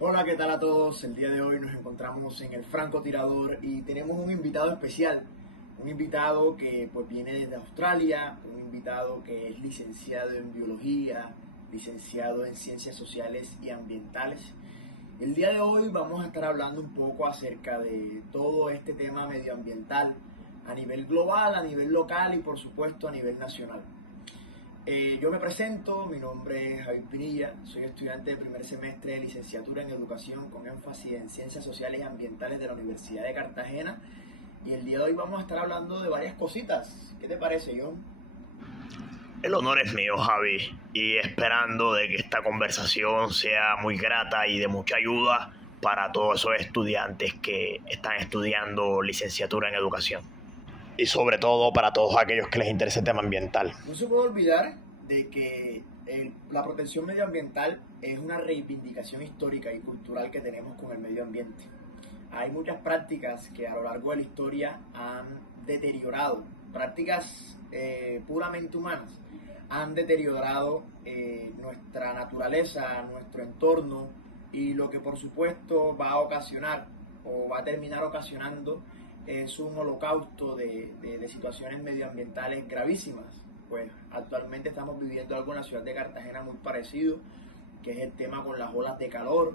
Hola, ¿qué tal a todos? El día de hoy nos encontramos en el francotirador y tenemos un invitado especial, un invitado que pues viene desde Australia, un invitado que es licenciado en biología, licenciado en ciencias sociales y ambientales. El día de hoy vamos a estar hablando un poco acerca de todo este tema medioambiental a nivel global, a nivel local y por supuesto a nivel nacional. Yo me presento, mi nombre es Javier Pinilla, soy estudiante de primer semestre de licenciatura en educación con énfasis en ciencias sociales y ambientales de la Universidad de Cartagena y el día de hoy vamos a estar hablando de varias cositas. ¿Qué te parece, John? El honor es mío, Javi, y esperando de que esta conversación sea muy grata y de mucha ayuda para todos esos estudiantes que están estudiando licenciatura en educación. Y sobre todo para todos aquellos que les interese el tema ambiental. No se puede olvidar de que la protección medioambiental es una reivindicación histórica y cultural que tenemos con el medio ambiente. Hay muchas prácticas que a lo largo de la historia han deteriorado, prácticas puramente humanas, han deteriorado nuestra naturaleza, nuestro entorno y lo que por supuesto va a ocasionar o va a terminar ocasionando es un holocausto de situaciones medioambientales gravísimas. Pues actualmente estamos viviendo algo en la ciudad de Cartagena muy parecido, que es el tema con las olas de calor.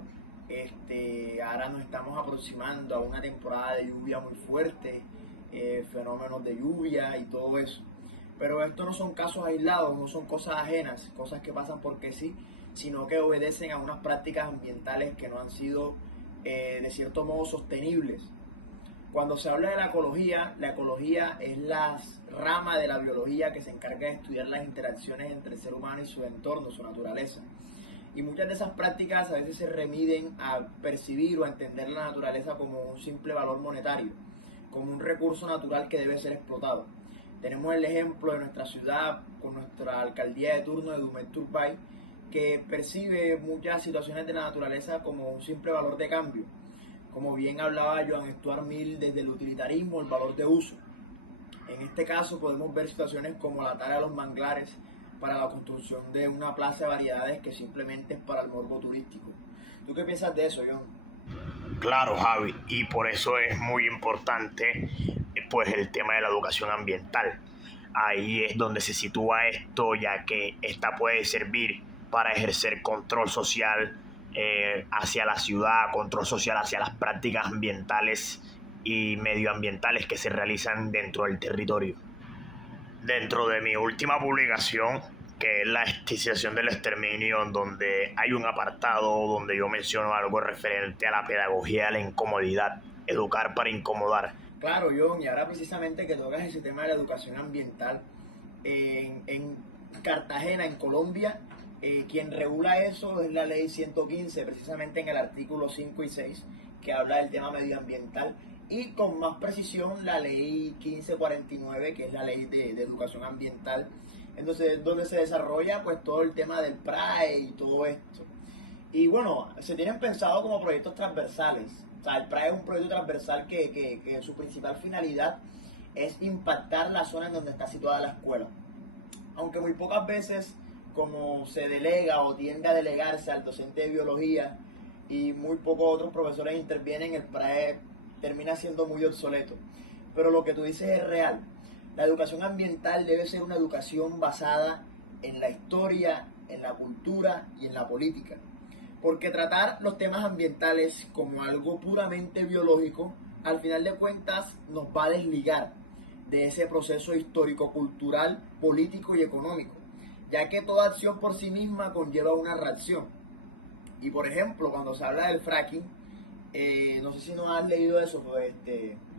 Ahora nos estamos aproximando a una temporada de lluvia muy fuerte, fenómenos de lluvia y todo eso. Pero esto no son casos aislados, no son cosas ajenas, cosas que pasan porque sí, sino que obedecen a unas prácticas ambientales que no han sido de cierto modo sostenibles. Cuando se habla de la ecología es la rama de la biología que se encarga de estudiar las interacciones entre el ser humano y su entorno, su naturaleza. Y muchas de esas prácticas a veces se remiten a percibir o a entender la naturaleza como un simple valor monetario, como un recurso natural que debe ser explotado. Tenemos el ejemplo de nuestra ciudad con nuestra alcaldía de turno de Dumet Turbay, que percibe muchas situaciones de la naturaleza como un simple valor de cambio. Como bien hablaba Joan Stuart Mill desde el utilitarismo, el valor de uso. En este caso podemos ver situaciones como la tala de los manglares para la construcción de una plaza de variedades que simplemente es para el morbo turístico. ¿Tú qué piensas de eso, John? Claro, Javi, y por eso es muy importante pues el tema de la educación ambiental. Ahí es donde se sitúa esto, ya que esta puede servir para ejercer control social hacia la ciudad, control social hacia las prácticas ambientales y medioambientales que se realizan dentro del territorio. Dentro de mi última publicación, que es la extinción del exterminio, en donde hay un apartado donde yo menciono algo referente a la pedagogía de la incomodidad, educar para incomodar. Claro, John, y ahora precisamente que tocas ese tema de la educación ambiental, en Cartagena, en Colombia, quien regula eso es la ley 115, precisamente en el artículo 5 y 6, que habla del tema medioambiental, y con más precisión la ley 1549, que es la ley de educación ambiental, entonces donde se desarrolla pues todo el tema del PRAE y todo esto. Y bueno, se tienen pensado como proyectos transversales. O sea, el PRAE es un proyecto transversal que su principal finalidad es impactar la zona en donde está situada la escuela. Aunque muy pocas veces, como se delega o tiende a delegarse al docente de biología y muy pocos otros profesores intervienen, el PRAE termina siendo muy obsoleto. Pero lo que tú dices es real. La educación ambiental debe ser una educación basada en la historia, en la cultura y en la política. Porque tratar los temas ambientales como algo puramente biológico, al final de cuentas nos va a desligar de ese proceso histórico, cultural, político y económico, ya que toda acción por sí misma conlleva una reacción. Y por ejemplo, cuando se habla del fracking, no sé si no has leído eso, pues,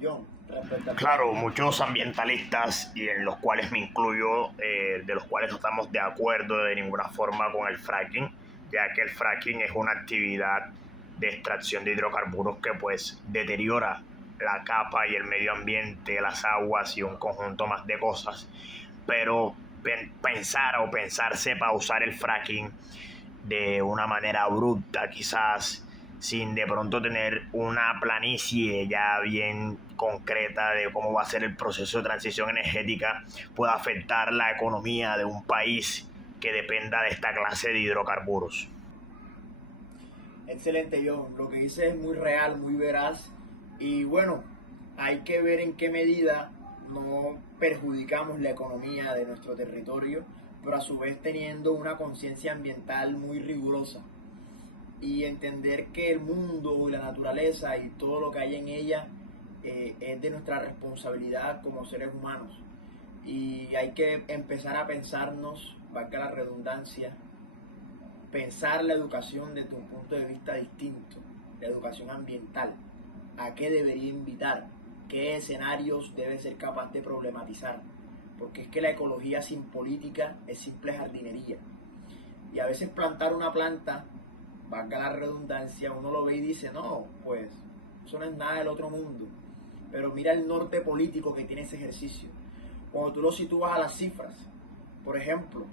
John, respecto al Claro, fracking. muchos ambientalistas, y en los cuales me incluyo, de los cuales no estamos de acuerdo de ninguna forma con el fracking, ya que el fracking es una actividad de extracción de hidrocarburos que pues deteriora la capa y el medio ambiente, las aguas y un conjunto más de cosas. Pero pensar o pensarse para usar el fracking de una manera abrupta, quizás sin de pronto tener una planicie ya bien concreta de cómo va a ser el proceso de transición energética, puede afectar la economía de un país que dependa de esta clase de hidrocarburos. Excelente, John. Lo que dices es muy real, muy veraz. Y bueno, hay que ver en qué medida no perjudicamos la economía de nuestro territorio, pero a su vez teniendo una conciencia ambiental muy rigurosa. Y entender que el mundo y la naturaleza y todo lo que hay en ella es de nuestra responsabilidad como seres humanos. Y hay que empezar a pensarnos, valga la redundancia, pensar la educación desde un punto de vista distinto, la educación ambiental, a qué debería invitar, qué escenarios debe ser capaz de problematizar, porque es que la ecología sin política es simple jardinería. Y a veces plantar una planta, valga la redundancia, uno lo ve y dice, no, pues eso no es nada del otro mundo. Pero mira el norte político que tiene ese ejercicio. Cuando tú lo sitúas a las cifras, por ejemplo,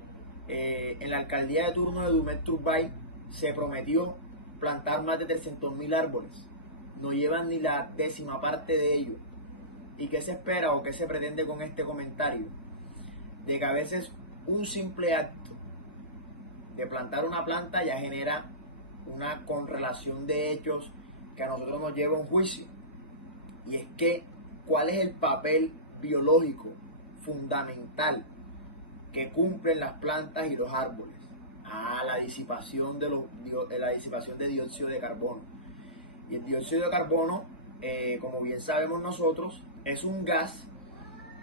en la alcaldía de turno de Dumet Turbay se prometió plantar más de 300.000 árboles. No llevan ni la décima parte de ello. ¿Y qué se espera o qué se pretende con este comentario? De que a veces un simple acto de plantar una planta ya genera una correlación de hechos que a nosotros nos lleva a un juicio. Y es que, ¿cuál es el papel biológico fundamental que cumplen las plantas y los árboles? La disipación de dióxido de carbono. Y el dióxido de carbono, como bien sabemos nosotros, es un gas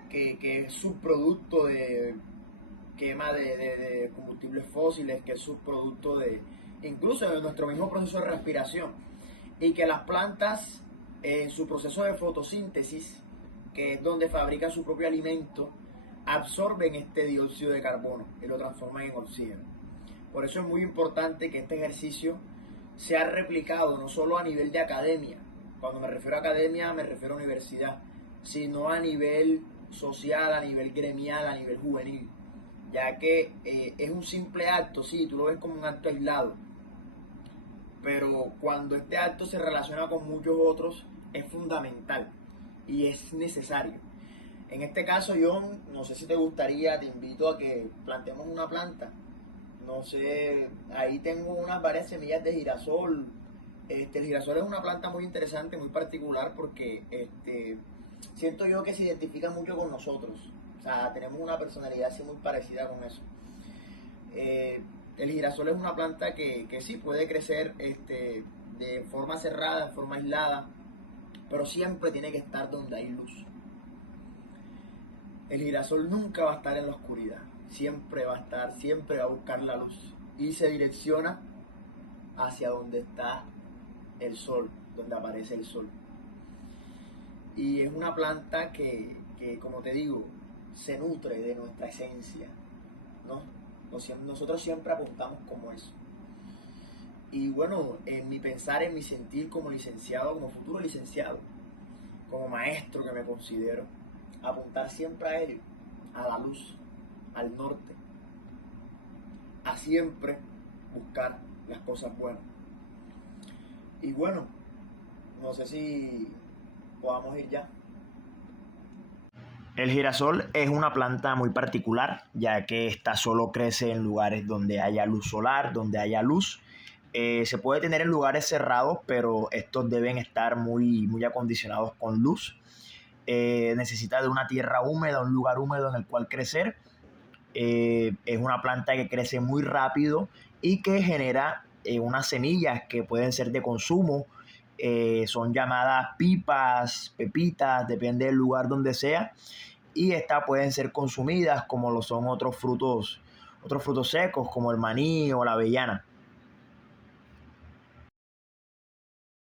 que es subproducto de quema de combustibles fósiles, que es subproducto de incluso de nuestro mismo proceso de respiración. Y que las plantas, en su proceso de fotosíntesis, que es donde fabrican su propio alimento, absorben este dióxido de carbono y lo transforman en oxígeno. Por eso es muy importante que este ejercicio sea replicado no solo a nivel de academia, cuando me refiero a academia me refiero a universidad, sino a nivel social, a nivel gremial, a nivel juvenil, ya que es un simple acto, sí, tú lo ves como un acto aislado, pero cuando este acto se relaciona con muchos otros es fundamental y es necesario. En este caso, John, no sé si te gustaría, te invito a que plantemos una planta. No sé, ahí tengo unas varias semillas de girasol. El girasol es una planta muy interesante, muy particular, porque siento yo que se identifica mucho con nosotros. O sea, tenemos una personalidad así muy parecida con eso. El girasol es una planta que sí puede crecer de forma cerrada, de forma aislada, pero siempre tiene que estar donde hay luz. El girasol nunca va a estar en la oscuridad, siempre va a estar, siempre va a buscar la luz y se direcciona hacia donde está el sol, donde aparece el sol. Y es una planta que como te digo, se nutre de nuestra esencia, ¿no? Nosotros siempre apuntamos como eso. Y bueno, en mi pensar, en mi sentir como licenciado, como futuro licenciado, como maestro que me considero, apuntar siempre a ello, a la luz, al norte, a siempre buscar las cosas buenas. Y bueno, no sé si podamos ir ya. El girasol es una planta muy particular, ya que esta solo crece en lugares donde haya luz solar, donde haya luz. Se puede tener en lugares cerrados, pero estos deben estar muy acondicionados con luz. Necesita de una tierra húmeda, un lugar húmedo en el cual crecer. Es una planta que crece muy rápido y que genera unas semillas que pueden ser de consumo. Son llamadas pipas, pepitas, depende del lugar donde sea. Y estas pueden ser consumidas como lo son otros frutos secos como el maní o la avellana.